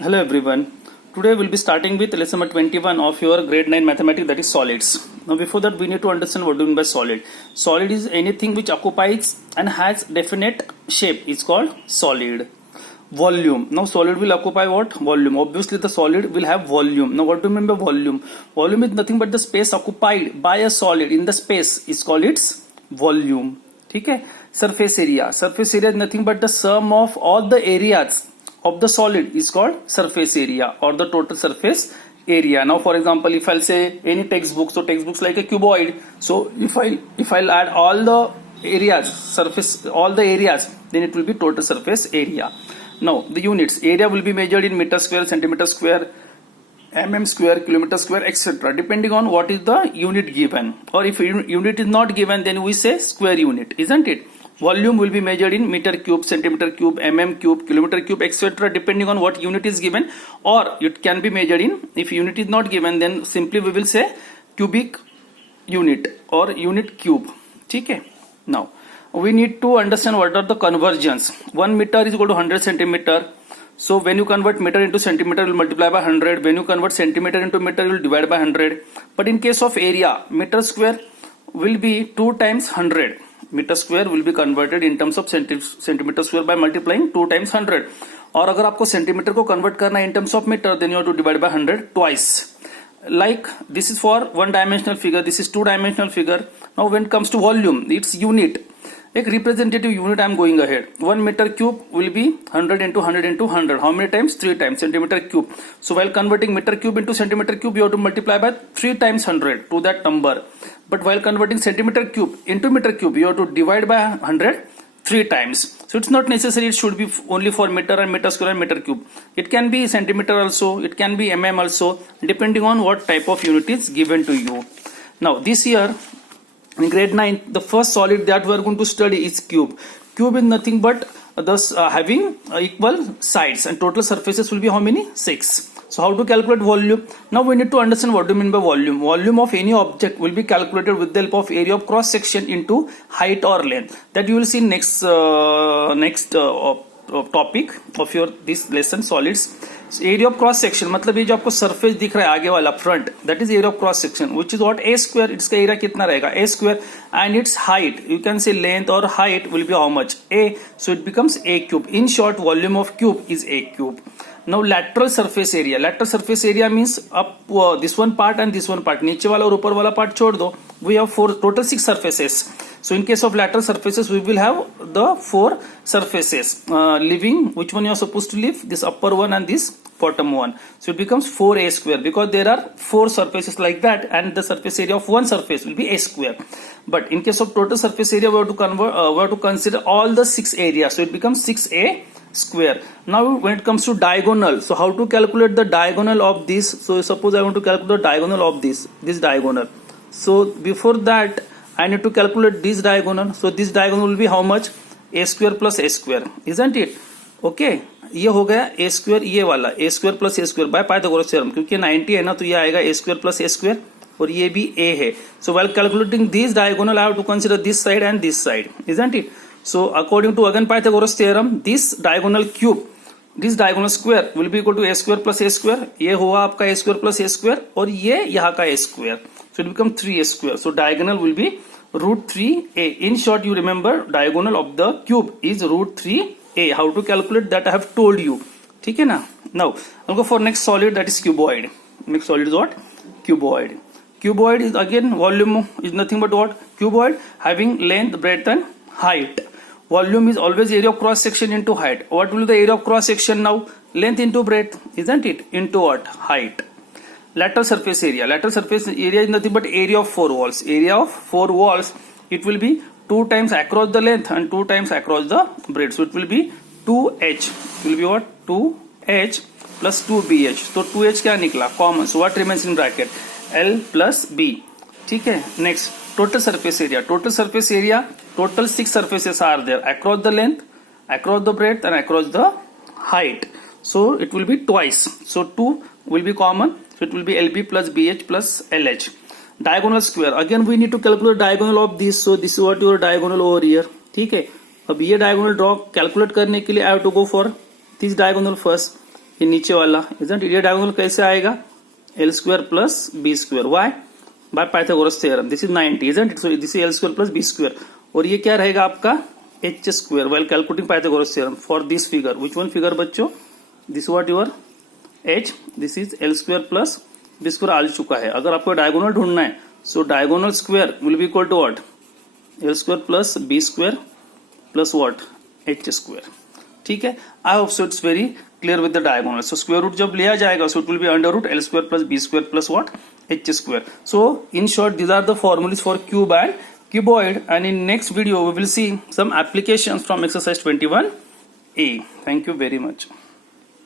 Hello everyone. Today we'll be starting with lesson number 21 of your grade 9 mathematics, that is solids. Now before that we need to understand what do we mean by solid. Solid is anything which occupies and has definite shape. It's called solid. Volume. Now solid will occupy what? Volume. Obviously the solid will have volume. Now what do you mean by volume? Volume is nothing but the space occupied by a solid in the space is called its volume. ठीक है. Surface area. Surface area is nothing but the sum of all the areas of the solid is called surface area or the total surface area. Now for example, if I'll say any textbook, so textbooks like a cuboid, so if I'll add all the areas, surface, all the areas, then it will be total surface area. Now the units, area will be measured in meter square, centimeter square, mm square, kilometer square, etc. depending on what is the unit given, or if unit is not given, then we say square unit, isn't it? Volume will be measured in meter cube, centimeter cube, mm cube, kilometer cube, etc. depending on what unit is given, or it can be measured in, if unit is not given, then simply we will say cubic unit or unit cube. Okay. Now we need to understand what are the conversions. 1 meter is equal to 100 centimeter. So when you convert meter into centimeter, you will multiply by 100. When you convert centimeter into meter, you will divide by 100. But in case of area, meter square will be 2 times 100. Meter square will be converted in terms of centimeter square by multiplying 2 times 100. और अगर आपको centimetre को convert करना है in terms of meter, then you have to divide by 100 twice. Like this is for one dimensional figure, this is two dimensional figure. Now when it comes to volume, its unit, एक representative unit I am going ahead. 1 meter cube will be 100 into 100 into 100. How many times? 3 times. Centimeter cube. So while converting meter cube into centimeter cube, you have to multiply by 3 times 100 to that number. But while converting centimeter cube into meter cube, you have to divide by 100 3 times. So it's not necessary it should be only for meter and meter square and meter cube. It can be centimeter also, it can be mm also, depending on what type of unit is given to you. Now this year in grade 9, the first solid that we are going to study is cube. Cube is nothing but thus having equal sides, and total surfaces will be how many? 6. So how to calculate volume? Now we need to understand what do you mean by volume. Volume of any object will be calculated with the help of area of cross section into height or length. That you will see next topic of your this lesson, solids. So area of cross section मतलब ये जो आपको surface दिख रहा है आगे वाला front, that is area of cross section, which is what? A square. इसका area कितना रहेगा? A square. And its height, you can say length or height will be how much? A. So it becomes A cube. In short, volume of cube is A cube. Now lateral surface area. Lateral surface area means up this one part and this one part. नीचे वाला और ऊपर वाला part छोड़ दो. We have total 6 surfaces. So in case of lateral surfaces, we will have the 4 surfaces. Leaving, which one you are supposed to leave? This upper one and this bottom one. So it becomes 4a square because there are 4 surfaces like that, and the surface area of one surface will be a square. But in case of total surface area, we have to consider all the 6 areas. So it becomes 6a square. Now when it comes to diagonal, so how to calculate the diagonal of this? So suppose I want to calculate the diagonal of this diagonal. So before that I need to calculate this diagonal. So this diagonal will be how much? A square plus a square, isn't it? Okay, ये हो गया a square, ये वाला a square plus a square by Pythagoras theorem. क्योंकि 90 है ना, तो ये आएगा a square plus a square, और ये भी a है. So while calculating this diagonal, I have to consider this side and this side, isn't it? So according to again Pythagoras theorem, this diagonal cube, this diagonal square will be equal to a square plus a square. ये हुआ आपका a square plus a square, और ये यहाँ का a square. So it becomes 3a square. So diagonal will be root 3a. In short, you remember diagonal of the cube is root 3a. How to calculate that I have told you. ठीक है ना? Now I'll go for next solid, that is cuboid. Next solid is what? Cuboid. Cuboid is again volume is nothing but what? Cuboid having length, breadth and height. Volume is always area of cross section into height. What will be the area of cross section now? Length into breadth, isn't it? Into what? Height. Lateral surface area. Lateral surface area is nothing but area of 4 walls. Area of 4 walls, it will be 2 times across the length and 2 times across the breadth. So it will be 2h. It will be what? 2h plus 2bh. So 2h क्या निकला? Common. So what remains in bracket? L plus b. ठीक है. Next, total surface area. Total surface area, total 6 surfaces are there across the length, across the breadth and across the height. So it will be twice. So 2 will be common. So it will be LB plus BH plus LH. Diagonal square. Again we need to calculate diagonal of this. So this is what your diagonal over here. ठीक है. अब ये diagonal draw calculate करने के लिए I have to go for this diagonal first. ये नीचे वाला इजंट ये डायगोनल कैसे आएगा L square plus B square why by Pythagoras theorem this is 90 isn't it so this is L square plus B square और ये क्या रहेगा आपका H square while calculating Pythagoras theorem for this figure which one figure बच्चों this what your H this is L square plus B square आ चुका है अगर आपको डायगोनल ढूंढना है so diagonal square will be equal to what L square plus B square plus what H square ठीक है I hope so it's very clear with the diagonal so square root जब लिया जाएगा so it will be under root L square plus B square plus what H square so in short these are the formulas for cube and cuboid and in next video we will see some applications from exercise 21a thank you very much